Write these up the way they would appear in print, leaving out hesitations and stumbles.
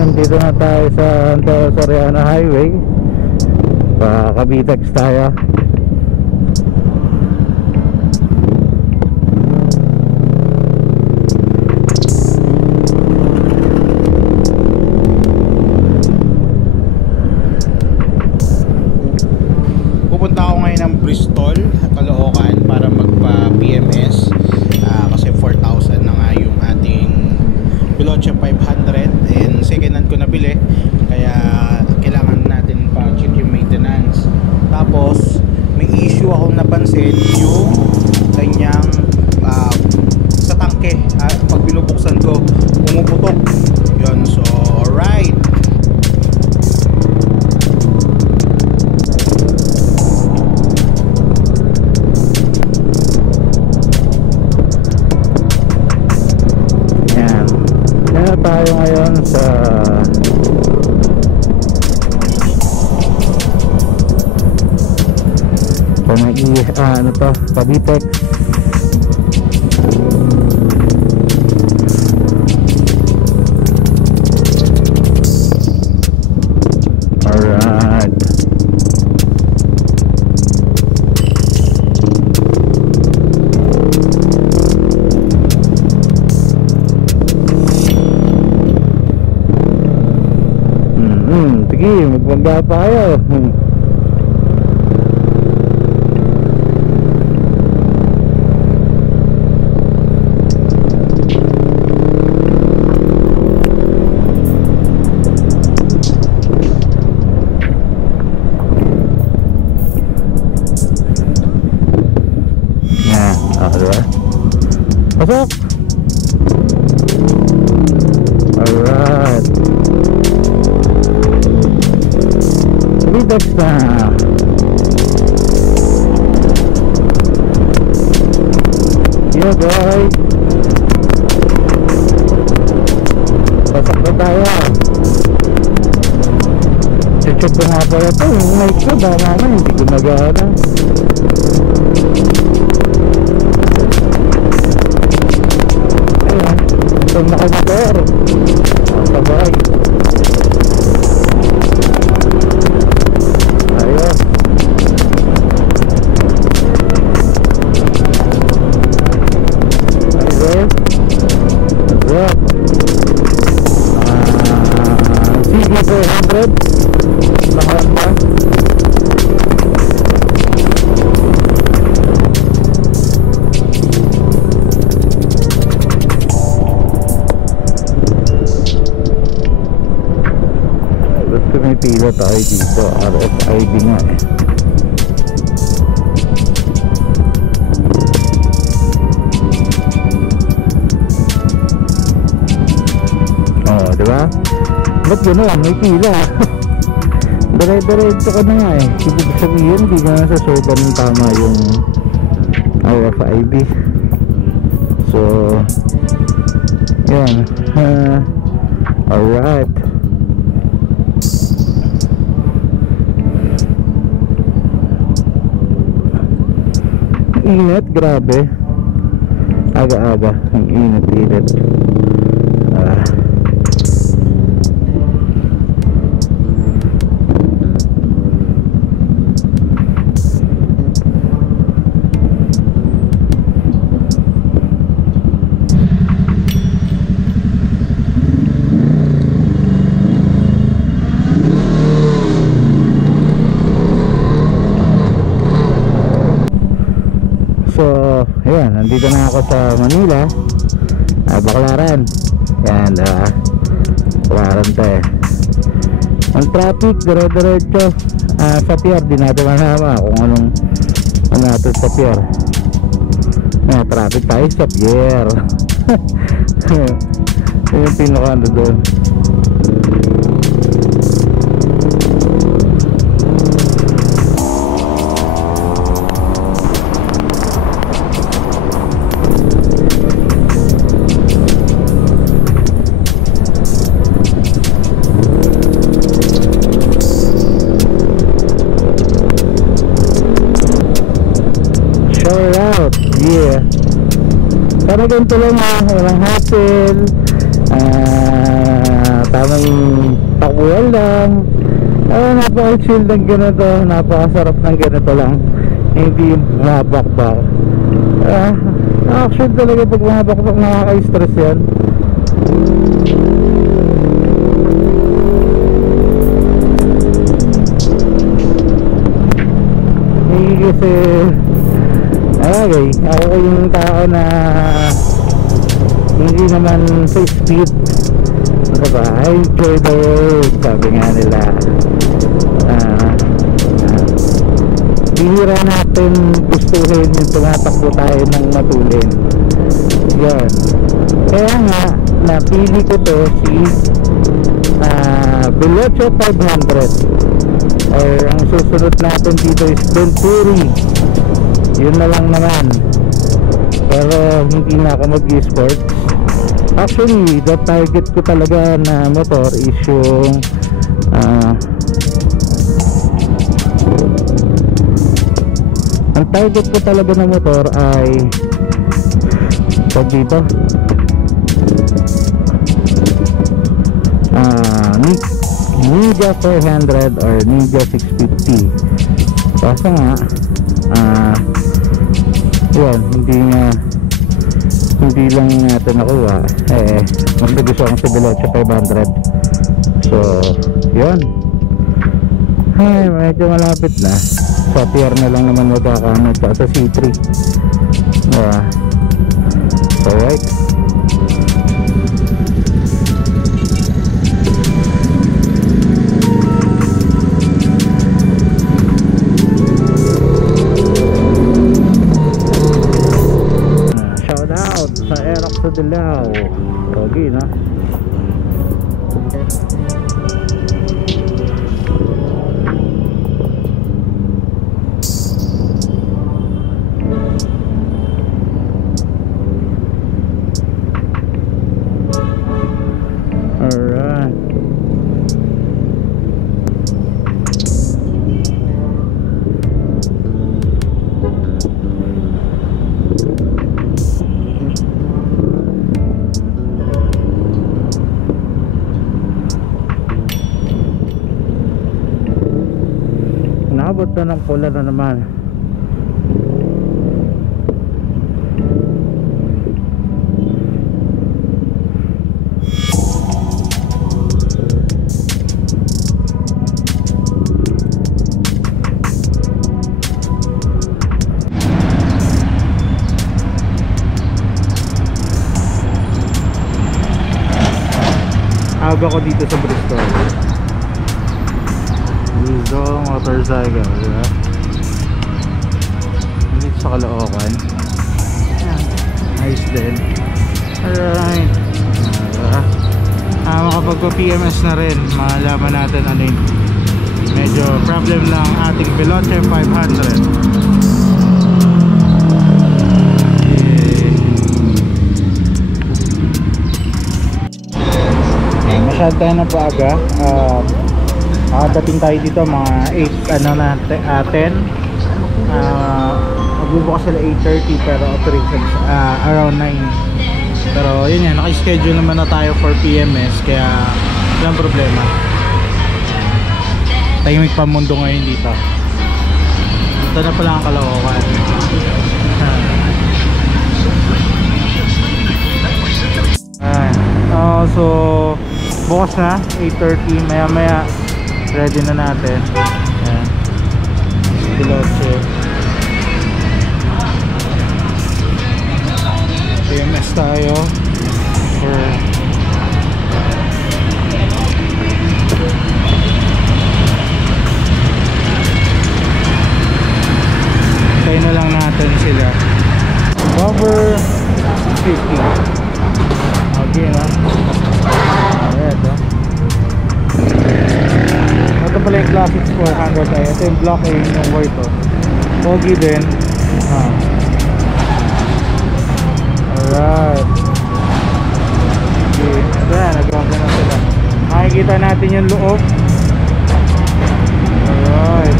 Nandito na tayo sa Antero Soriano Highway. Pa-Cavitex tayo. Pupunta ako ngayon ng Bristol, Caloocan para magpa-PMS kasi 4,000 na nga yung ating Veloce 500 and second hand ko nabili, kaya kailangan natin pa-check yung maintenance. Tapos may issue akong napansin, yung kanyang sa tangke, pag binubuksan ko pumuputok yun. So alright, tayo ngayon sa ano to, Cavitex. Alright, sige, magbanda tayo. Yan, diba? Pasok! Alright, Cavitex na. Yeah boy, pasok na tayo. Check ko nga pala ito, yung mic ko ba naman hindi ko nagana. Ayan, itong nakamotor sabay. Ayos. Ayos. Drop. CB400 nakakanta. Basta may pila tayo dito, RFID nga eh. Oh, diba? Ba't gano'n? May pila. Dire-diretso ka na nga eh. Ibig sabihin, hindi ka na sa soba ng tama yung RFID. So, yan. Alright. Init, grabe. Aga-aga. Ang init-init. So, ayan, nandito na ako sa Manila, Baclaran. Yan, Baclaran to eh. Ang traffic, dire-diretso sa pier, di natin manama kung anong natin sa pier. traffic tayo sa pier. Yun yung pinaka ano doon. Yeah. Para ganito lang walang hassle. Tamang takbuhan lang. Napaka-chill ng ganito. Napakasarap ng ganito lang. Hindi yung mabakbak. Actually talaga pag mabakbak nakaka-stress yan. Kasi okay, ako yung tao na hindi naman sa speed. Diba? I enjoy the road, sabi nga nila. Bihira natin gustuhin yung tumatakbo tayo ng matulin. Yan. Kaya nga napili ko to si Veloce 500, or ang susunod natin dito is Venturi. Yun na lang naman. Pero hindi na ako mag-e-sports. Actually, the target ko talaga na motor is yung ang target ko talaga na motor ay pag dito Ninja 400 or Ninja 650. Kaso nga yun, hindi lang natin nakuha. Mas gusto akong si Veloce 500. So yun, medyo malapit na. Sa tier na lang naman magkakamit sa C3. So right, sa Aerox sa Dilao. Pogi na. Alright. Naabot na ng pula na naman. Aga ko dito sa Bristol. Wisdom motorcycle, diba? Dito sa Caloocan. Nice din. Alright. Makapagpa-PMS na rin. Malaman natin ano yung medyo problem ng ating Veloce 500. Masyad tayo na paaga. Dating tayo dito mga 8 10. Magbubukas sila 8:30 pero operations around 9. Pero yun yan, naka-schedule naman na tayo for PMS kaya walang problema. Tahimik pa mundo ngayon dito. Ito na pala ang Caloocan. So bukas na 8:30, maya maya ready na natin. Ayan, Veloce PMS tayo for tayo na lang natin sila. Bumper 50. Okay na. Ayan ito. Ito pala yung Classics 400 ay. Ito yung block A yung white to. Pogi din. Alright. Okay. Ayan, nag-gump na sila. Makikita natin yung loob. Alright.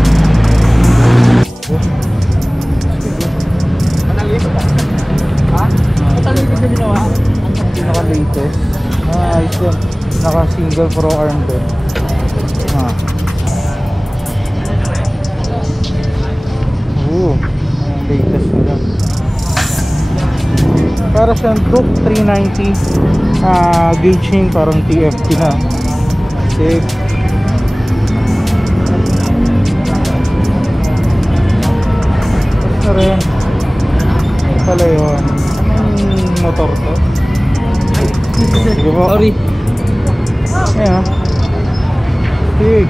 Matalipid ba? Ha? Matalipid na ginawa? Naka-latest. Ayos yun. Naka-single pro arm din. Ang latest nila. Para siyang Duke 390 gauge chain, parang TFT na. Sick. Tapos na rin. Ito pala yun. Anong motor to? Sige po. Sorry. Ayan. Sick.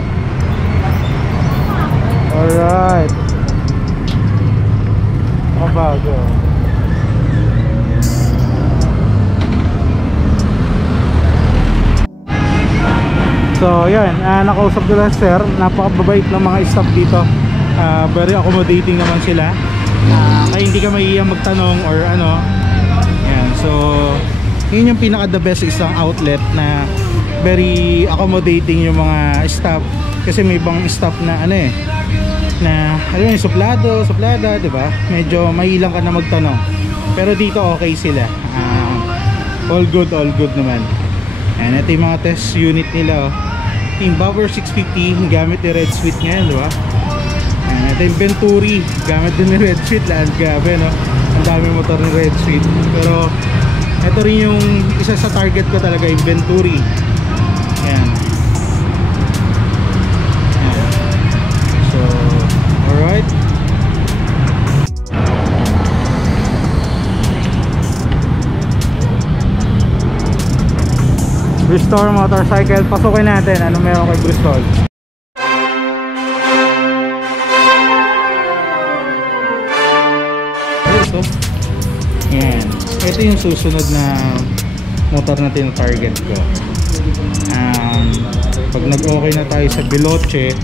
Alright. Bago. So yan, nakausap ko lang sir. Napakababait ng mga staff dito. Very accommodating naman sila. Kaya hindi ka mahihiyang magtanong or ano. Yan, so yun yung pinaka the best isang outlet na very accommodating yung mga staff. Kasi may ibang staff na ano eh, na alam mo, suplada, 'di ba? Medyo mahilang ka na magtanong. Pero dito okay sila. All good naman. And ito yung mga test unit nila, oh. Yung Bauer 650 gamit ni Red Sweet ngayon, 'di ba? And ito yung Venturi gamit din ni Red Sweet lang. Grabe, no? Ang dami motor ni Red Sweet. Pero ito rin yung isa sa target ko talaga, yung Venturi. Ayan. Alright. Bristol Motorcycle. Pasukin natin. Ano meron kay Bristol? Ito. Ayan. Ito yung susunod na motor na tina-target ko. Pag nag-okay na tayo sa Veloce,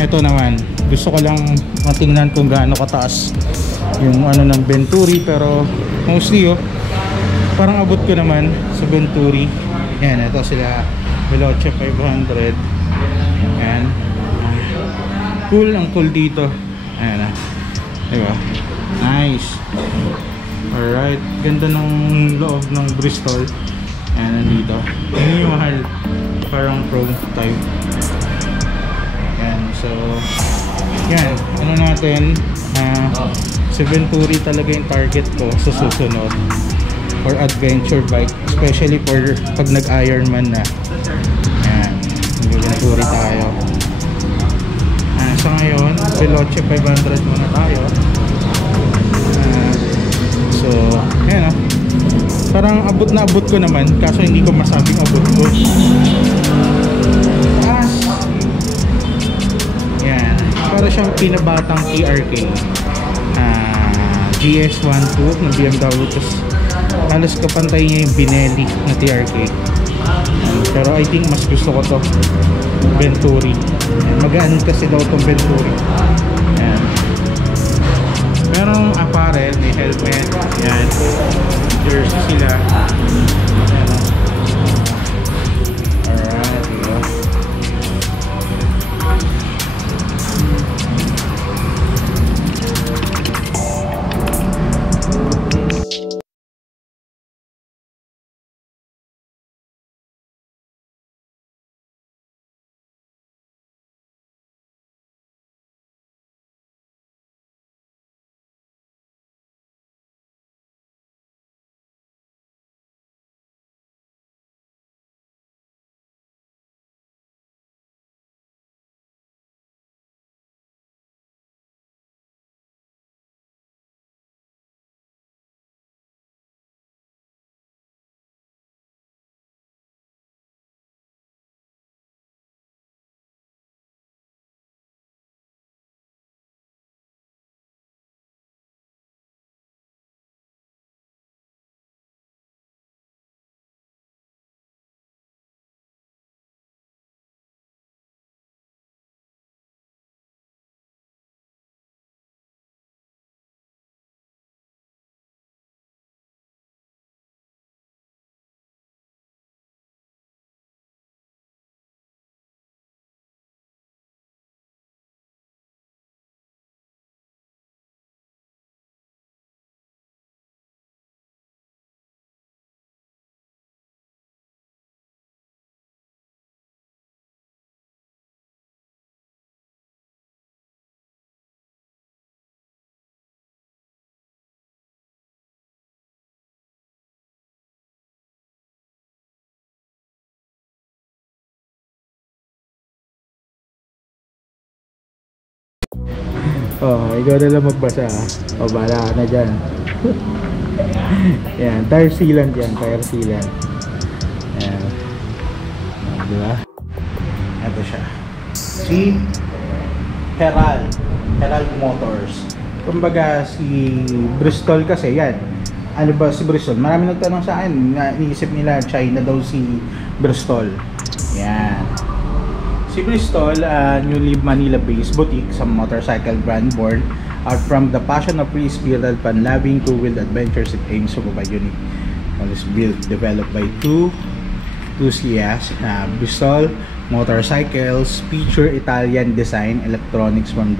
ito naman. Gusto ko lang matingnan kung gaano kataas yung ano ng Venturi, pero mostly parang abot ko naman sa Venturi. Yan, ito sila Veloce 500. Yan, cool, ang cool dito. Ayan na, diba? Nice. Alright, ganda ng loob ng Bristol. Ayan, nandito. Hindi yung mahal, parang pro type. Yan, so yan, ano natin, si Venturi talaga yung target ko sa susunod for adventure bike, especially for pag nag-Ironman na. Yan, Venturi tayo. Sa ngayon, Veloce 500 muna tayo. So, yan, parang abot na abot ko naman, kaso hindi ko masabing abot ko. Yan, para siyang pinabatang TRK, GS12 ng BMW. Tapos halos kapantay niya yung Binelli na TRK. Pero I think mas gusto ko to Venturi. Magaan kasi daw tong Venturi. Yan, merong apparel, may helmet. Yan, jersey sila. Oh, ikaw na lang magbasa. O, bahala ka na dyan. Yan, tire sealant yan, tire sealant. Yan. Diba? Ito siya. Si Herald Motors. Kumbaga si Bristol kasi yan. Ano ba si Bristol? Marami nagtanong sa akin, iniisip nila China daw si Bristol. Yan. Si Bristol, newly Manila-based boutique sa motorcycle brand born out from the passion of free-spirited, fun-loving, two-wheeled adventures. It aims to provide unique models built, developed by two enthusiasts. Bristol motorcycles feature Italian design, electronics from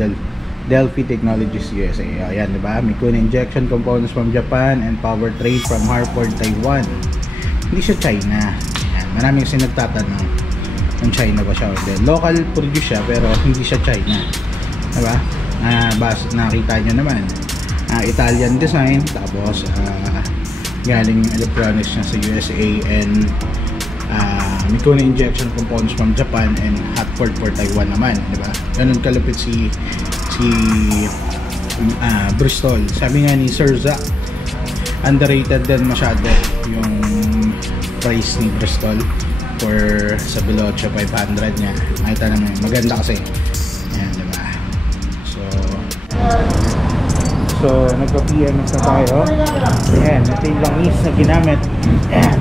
Delphi Technologies USA. Ayan, diba? May cooling injection components from Japan and powertrain from Hartford, Taiwan. Hindi siya China. Ayan, maraming kasi nagtatanong kung China ba siya. Local produce siya pero hindi siya China. Diba? Nakita nyo naman. Italian design, tapos galing yung electronics niya sa USA, and may cooling injection components from Japan and Hartford for Taiwan naman. Diba? Ganun kalupit si Bristol. Sabi nga ni Sir Zach, underrated din masyado yung price ni Bristol for sa Veloce 500 niya. Nakita naman, maganda kasi. Ayan, diba? So nagpa-PMS na tayo. Ayan, ito yung langis na ginamit. Ayan.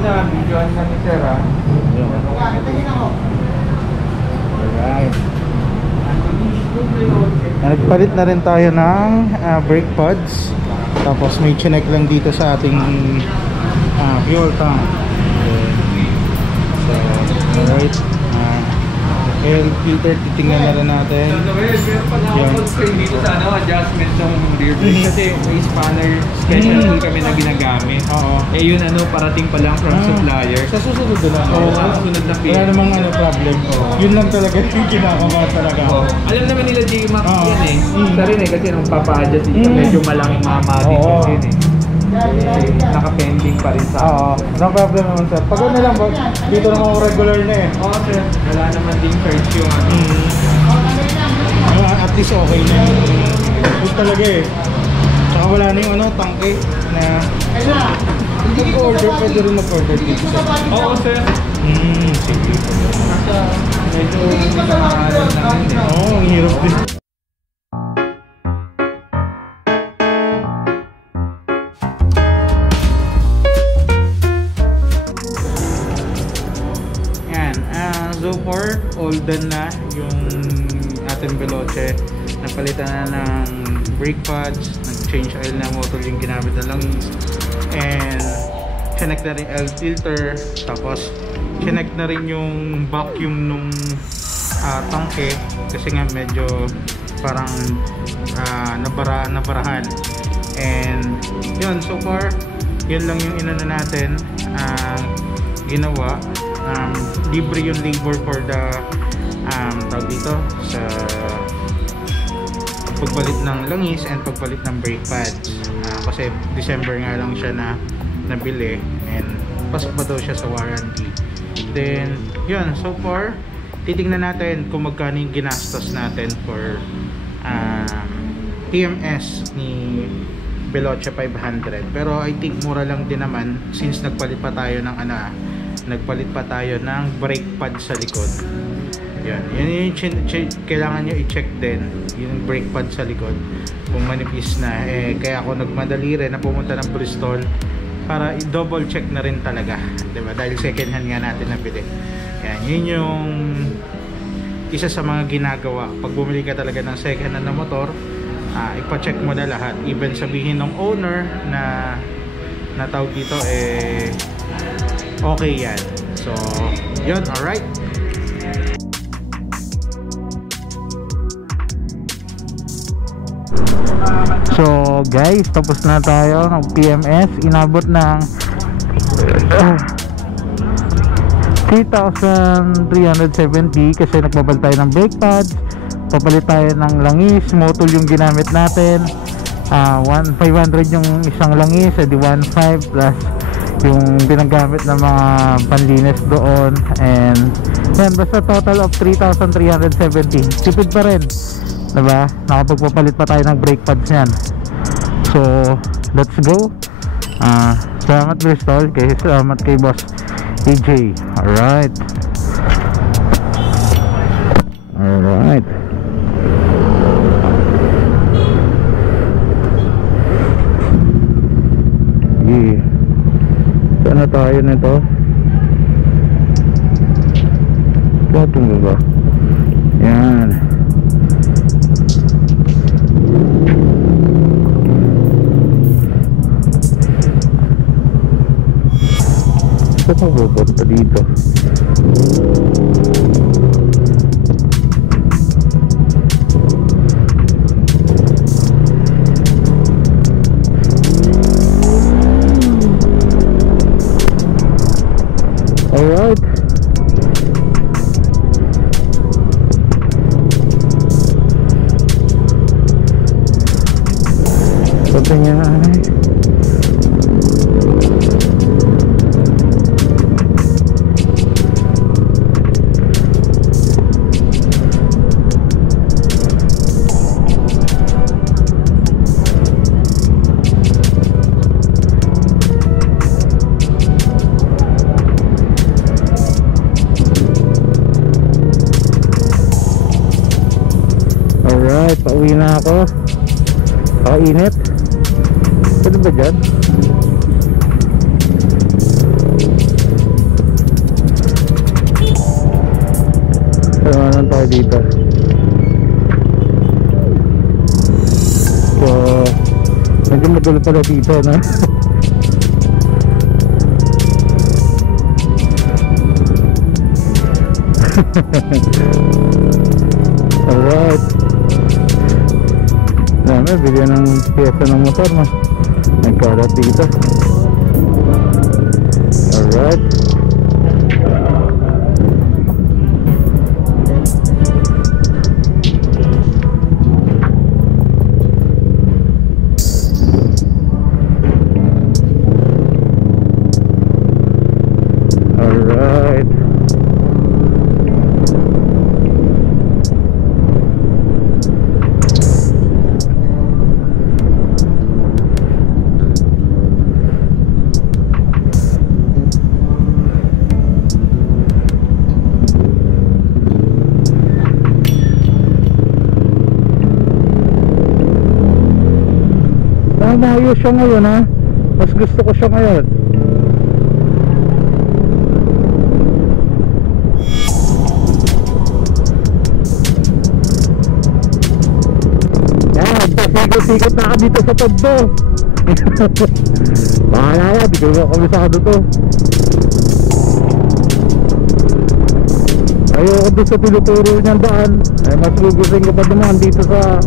Ano, videoan kami sir ha? Alright. Nagpalit na rin tayo ng brake pads. Tapos may chinek lang dito sa ating fuel tank. So, alright. Air filter, titingnan na rin natin. Yan. Dito sa adjustment ng rear brake kasi may spanner special tool kami na ginagamit. Eh yun parating pa lang from supplier. Sa susunod lang. Oo, susunod na pin. Wala namang problem. Yun lang talaga yung kinakama talaga. Alam naman nila J-Max yan eh. Isa rin kasi nung papa-adjust medyo malaking mamatin kasi naka-pending pa rin sa akin. No problem naman sir. Pag ano lang ba, dito naman regular na eh. Oo sir, wala naman din search yung At least okay na. Good talaga eh. Tsaka wala na yung tangke na mag-order, pwede rin mag-order dito sir. Oo sir. Sige. Medyo nakakaroon lang din eh. Oo, ang hirap din. So far, all done na yung ating Veloce. Napalitan na ng brake pads, nag-change oil na motor yung ginamit na langis, and connect na rin air filter, tapos connect na rin yung vacuum nung tangke kasi nga medyo parang nabarahan. And yun, so far yun lang yung inano natin ginawa. Libre yung labor for the tawag dito sa pagpalit ng langis and pagpalit ng brake pads, kasi December nga lang siya na nabili and pasok pa daw siya sa warranty. Then yun, so far titingnan natin kung magkano yung ginastos natin for PMS ni Veloce 500, pero I think mura lang din naman since nagpalit pa tayo ng brake pad sa likod. Yan yung kailangan nyo i-check din yung brake pad sa likod kung manipis na. Kaya ako nagmadali rin na pumunta ng Bristol para i-double check na rin talaga, diba? Dahil second hand nga natin nabili. Yan, yun yung isa sa mga ginagawa pag bumili ka talaga ng second hand na motor. Ipa-check mo na lahat, even sabihin ng owner na tawag dito okay yan. So yun, alright. So guys, tapos na tayo ng PMS. Inabot ng 3,370 kasi nagpapalit tayo ng brake pads, papalit tayo ng langis, motor yung ginamit natin. 1,500 yung isang langis, edi 1,500 plus yung ginagamit ng mga panlinis doon. And yan, basta total of 3,370. Tipid pa rin, diba? Nakapagpapalit pa tayo ng brake pads yan. So let's go. Salamat Bristol, salamat kay Boss EJ. Alright. Saan na tayo nito? Batong ba? Yan. Saan na pupunta dito? Alright. Something pauwi na ako. Kainit. Pwede ba dyan? Samanan tayo dito. So medyo magulo pala dito, no? Alright. Dami, bilhin ng piyesa ng motor, no? Nagkalat dito. Alright. Alright. Maayos siya ngayon, ha? Mas gusto ko siya ngayon. Yan, pasikot-sikot na ka dito sa tagdo. Bahala na, di ko makamisado to. Ayoko doon sa tinuturo niyang daan. Ay, mas gugusin ko pa naman dito sa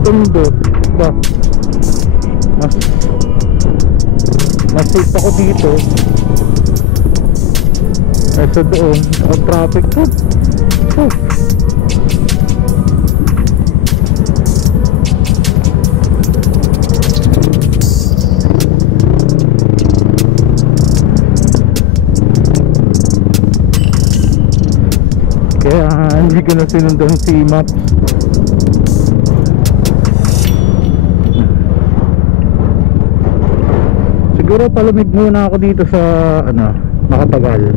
tundo. Diba? Mas safe ako dito sa doon ang traffic po. Kaya hindi ko na sinundan si Maps. Siguro palamig muna ako dito sa Makatagal.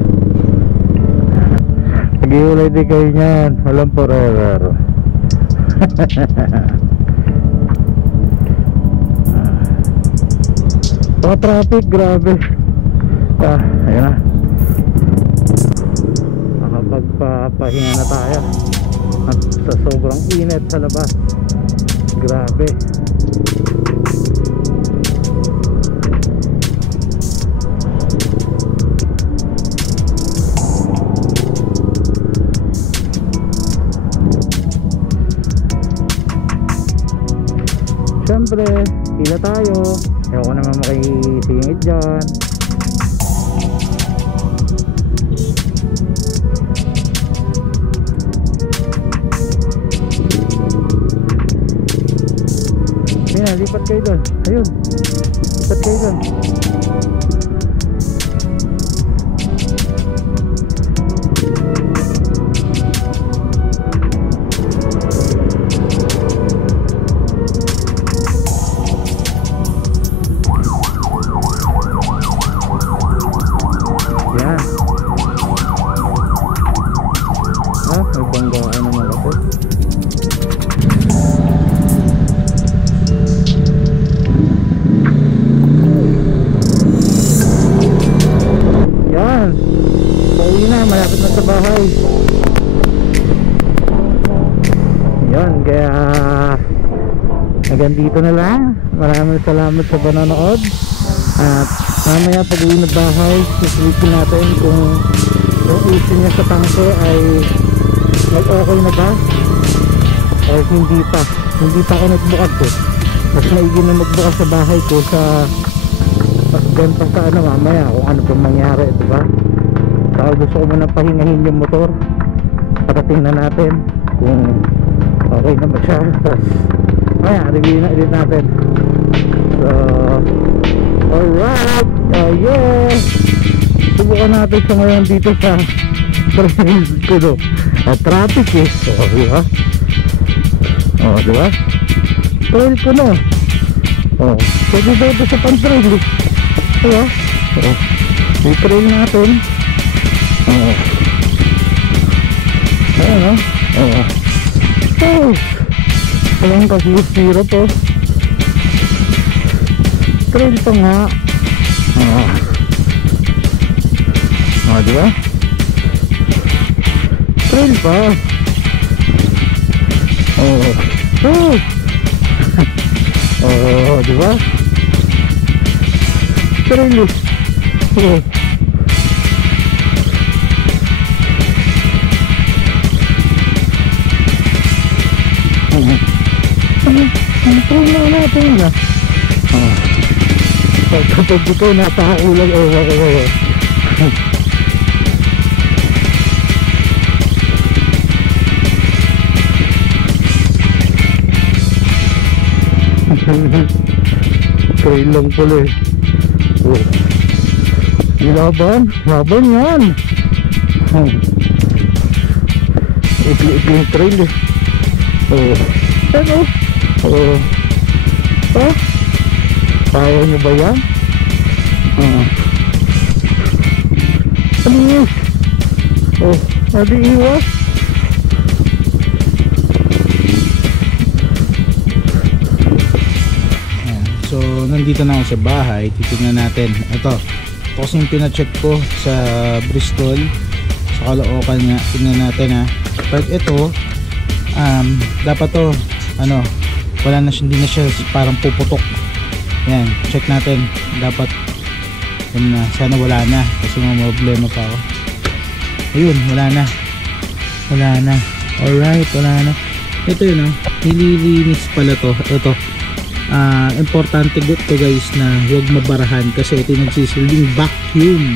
Nag-iulay din kayo niyan. Walang forever. Mga traffic, grabe. Ayan na. Nakapagpapahinga na tayo at sa sobrang init sa labas. Grabe. Siyempre, pila tayo. Ayoko naman makisingit dyan. Ayan, lipat kayo doon. Ayun, lipat kayo doon. hanggang dito na lang. Maraming salamat sa panonood. At mamaya pag uwi na bahay, susulitin natin kung yung issue niya sa tangke ay nag-okay na ba o hindi pa. Hindi pa ako nagbukas ko. Mas maigi na magbukas sa bahay ko sa ganito sa ano mamaya kung ano pang mangyari, diba? Saka gusto ko muna pahingahin yung motor para tingnan natin kung okay na ba siya. Kaya review na ulit natin. So alright, yeah, subukan natin siya ngayon dito sa trail ko no. Traffic eh, diba? Diba? Trail ko no. Pwede dito sa pan-trail eh. Diba? May trail natin. Ayan ayan kasi zero to. Trail pa nga. Diba? Trail pa. Diba? Trail trail na natin na. Kapag ito napakakulang trail lang pala eh. Laban yan. Ikli-ikli yung trail eh. Kaya nyo ba yan? Ano yun? Adi iwas. So nandito na ako sa bahay. Titignan natin. Ito kasi yung pina-check ko sa Bristol sa Caloocan nga. Tignan natin ha. Pag ito dapat to wala na siya, hindi na siya parang puputok. Yan, check natin. Dapat sana wala na kasi may problema pa ako. Ayun, wala na. Alright, wala na. Ito yun nililinis pala to. Ito importante to guys na huwag mabarahan kasi ito yung nagsisilbing vacuum.